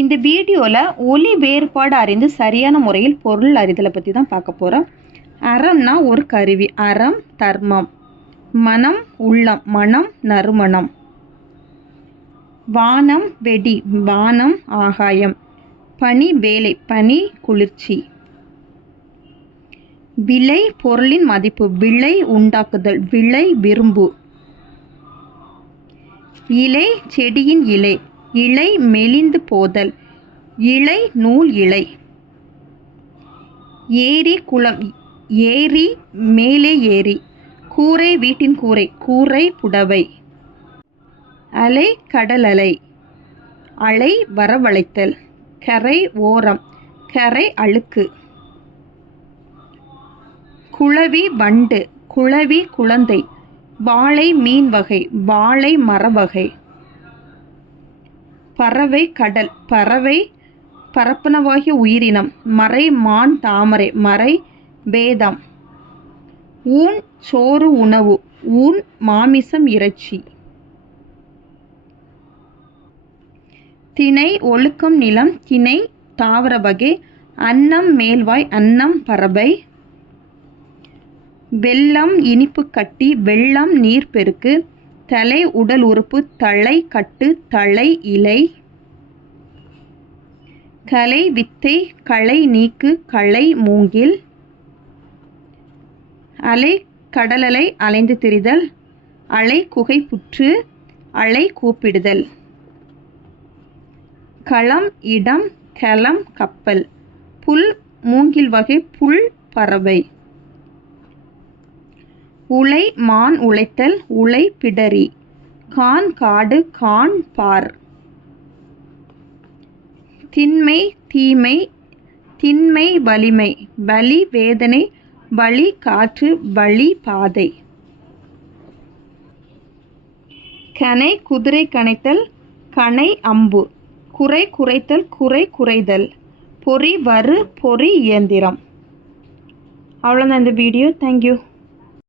இந்த வீடியோவில் ஒலி வேறுபாடு அறிந்து சரியான முறையில் பொருள் அறிதலை பற்றி தான் பார்க்க போகிறோம். அறம்னா ஒரு கருவி. அறம் தர்மம். மனம் உள்ளம். மனம் நறுமணம். வானம் வெடி. வானம் ஆகாயம். பனி வேலை. பனி குளிர்ச்சி. விலை பொருளின் மதிப்பு. விலை உண்டாக்குதல். விலை விரும்பு. இலை செடியின் இலை. இலை மெலிந்து போதல். இலை நூல் இலை. ஏரி குளம். ஏரி மேலே ஏரி. கூரை வீட்டின் கூரை. கூரை புடவை. அலை கடல் அலை. அலை வரவழைத்தல். கரை ஓரம். கரை அழுக்கு. குளவி வண்டு. குளவி குழந்தை. வாழை மீன் வகை. வாழை மரவகை. பறவை கடல். பறவை பரப்பனவாகிய உயிரினம். மறை மான் தாமரை. மறை வேதம். ஊன் சோறு உணவு. ஊன் மாமிசம் இறைச்சி. திணை ஒழுக்கம் நிலம். திணை தாவர வகை. அன்னம் மேல்வாய். அன்னம் பறவை. வெள்ளம் இனிப்பு கட்டி. வெள்ளம் நீர்ப்பெருக்கு. தலை உடல் உறுப்பு. தலை கட்டு. தலை இலை. கலை வித்தை. களை நீக்கு. களை மூங்கில். அலை கடலலை அலைந்து திரிதல். அலை குகை புற்று. அலை கூப்பிடுதல். களம் இடம். களம் கப்பல். புல் மூங்கில் வகை. புல் பறவை. உலை மான் உழைத்தல். உலை பிடரி. கான் காடு. கான் பார். திண்மை தீமை. திண்மை வலிமை. வலி வேதனை. வலி காற்று. வலி பாதை. கணை குதிரை கணைத்தல். கணை அம்பு. குறை குறைத்தல். குறை குறைதல். பொறி வறு. பொறி இயந்திரம். அவ்வளோதான் இந்த வீடியோ. தேங்க்யூ.